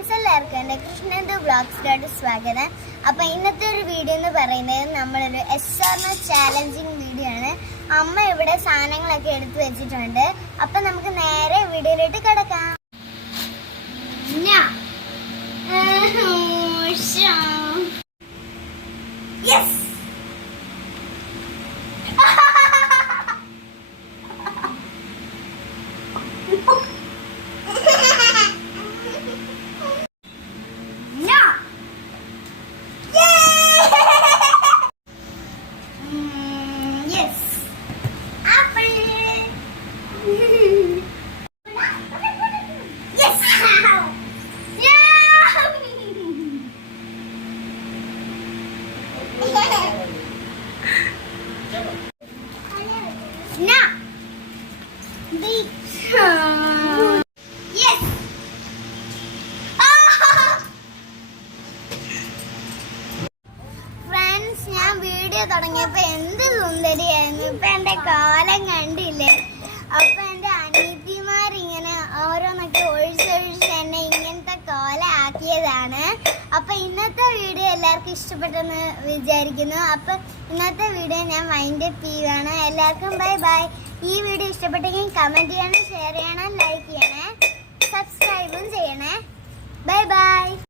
Friends എല്ലാവർക്കും എൻ്റെ കൃഷ്ണന്ദു ബ്ലോഗ്സിലോട്ട് സ്വാഗതം. അപ്പോൾ ഇന്നത്തെ ഒരു വീഡിയോ എന്ന് പറയുന്നത് നമ്മളൊരു SRN ചാലഞ്ചിങ് വീഡിയോ ആണ്. അമ്മ ഇവിടെ സാധനങ്ങളൊക്കെ എടുത്തു വെച്ചിട്ടുണ്ട്. അപ്പം നമുക്ക് നേരെ വീഡിയോയിലോട്ട് കിടക്കാം. യെസ് ഞാൻ വീഡിയോ തുടങ്ങിയപ്പോ എന്ത് സുന്ദരിയായിരുന്നു. ഇപ്പൊ എന്റെ കാലം കണ്ടില്ലേ. അപ്പൊ എന്റെ അനിയത്തിമാരിങ്ങനെ ഓരോന്നൊക്കെ ഒഴിച്ചൊഴിച്ച് എന്നെ ഇങ്ങനത്തെ കോല ആക്കിയതാണ്. അപ്പൊ ഇന്നത്തെ വീഡിയോ എല്ലാവർക്കും ഇഷ്ടപ്പെട്ടെന്ന് വിചാരിക്കുന്നു. അപ്പൊ ഇന്നത്തെ വീഡിയോ ഞാൻ വൈൻഡ് അപ്പ് ചെയ്യുകയാണ്. എല്ലാവർക്കും ബൈ ബൈ. ഈ വീഡിയോ ഇഷ്ടപ്പെട്ടെങ്കിൽ കമന്റ് ചെയ്യണം, ഷെയർ ചെയ്യണം, ലൈക്ക് ചെയ്യണേ, സബ്സ്ക്രൈബും ചെയ്യണേ. Bye bye.